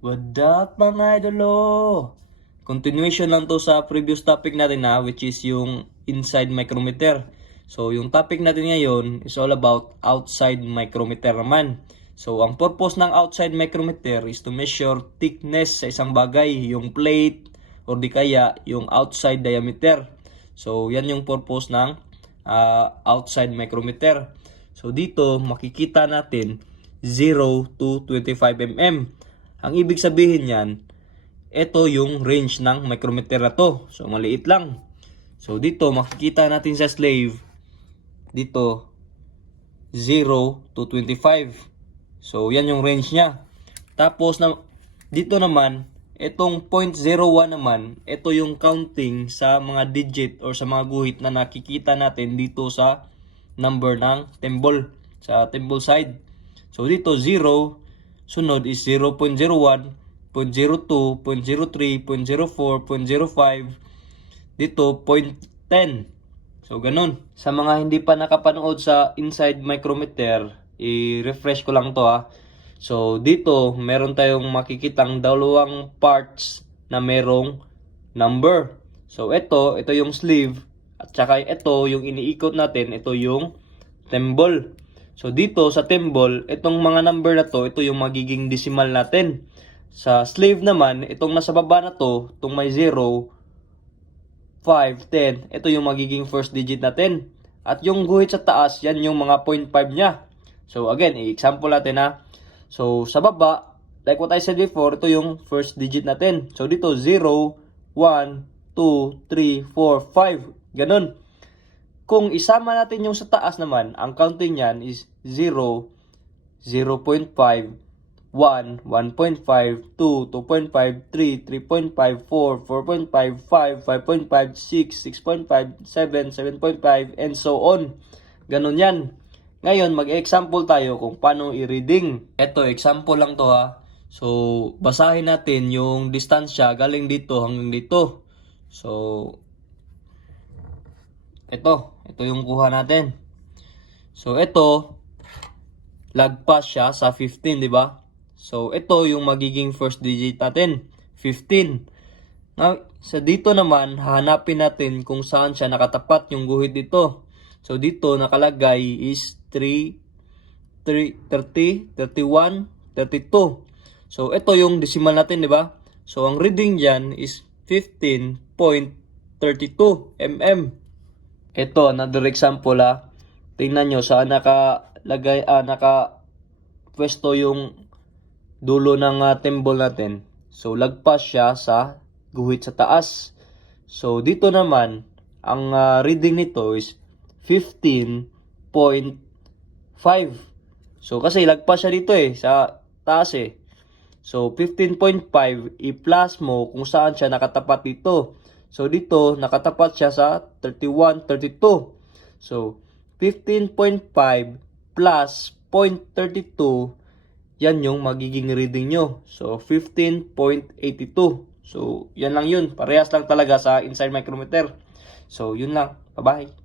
What up mga idolo? Continuation lang to sa previous topic natin which is yung inside micrometer. So yung topic natin ngayon is all about outside micrometer naman. So ang purpose ng outside micrometer is to measure thickness sa isang bagay, yung plate or di kaya yung outside diameter. So yan yung purpose ng outside micrometer. So dito makikita natin 0 to 25 mm. Ang ibig sabihin yan, ito yung range ng micrometer na to. So, maliit lang. So, dito, makikita natin sa slave, dito, 0 to 25. So, yan yung range niya. Tapos, dito naman, itong 0.01 naman, ito yung counting sa mga digit or sa mga guhit na nakikita natin dito sa number ng thimble, sa thimble side. So, dito, 0, sunod is 0.01, 0.02, 0.03, 0.04, 0.05. Dito, 0.10. So, ganun. Sa mga hindi pa nakapanood sa inside micrometer, i-refresh ko lang to So, dito, meron tayong makikitang dalawang parts na merong number. So, ito yung sleeve. At saka ito, yung iniikot natin, ito yung thimble. So, dito sa thimble, itong mga number na to, ito yung magiging decimal natin. Sa sleeve naman, itong nasa baba na to, itong may 0, 5, 10, ito yung magiging first digit natin. At yung guhit sa taas, yan yung mga 0.5 niya. So, again, i-example natin So, sa baba, like what I said before, ito yung first digit natin. So, dito, 0, 1, 2, 3, 4, 5. Ganun. Kung isama natin yung sa taas naman, ang counting niyan is 0, 0.5, 1, 1.5, 2, 2.5, 3, 3.5, 4, 4.5, 5, 5.5, 6, 6.5, 7, 7.5, and so on. Ganun yan. Ngayon, mag-example tayo kung paano i-reading. Ito, example lang to So, basahin natin yung distansya galing dito hanggang dito. So, ito yung kuha natin. So, ito, lagpas siya sa 15, di ba? So, ito yung magiging first digit natin, 15. Now, sa dito naman, hahanapin natin kung saan siya nakatapat yung guhit dito. So, dito nakalagay is 3, 30, 31, 32. So, ito yung decimal natin, di ba? So, ang reading dyan is 15.32 mm. Ito, another example Tingnan nyo saan nakalagay, pwesto yung dulo ng thimble natin. So, lagpas siya sa guhit sa taas. So, dito naman, ang reading nito is 15.5. So, kasi lagpas siya dito sa taas So, 15.5, i-plus mo kung saan siya nakatapat dito. So, dito, nakatapat siya sa 31, 32. So, 15.5 plus 0.32, yan yung magiging reading nyo. So, 15.82. So, yan lang yun. Parehas lang talaga sa inside micrometer. So, yun lang. Bye-bye.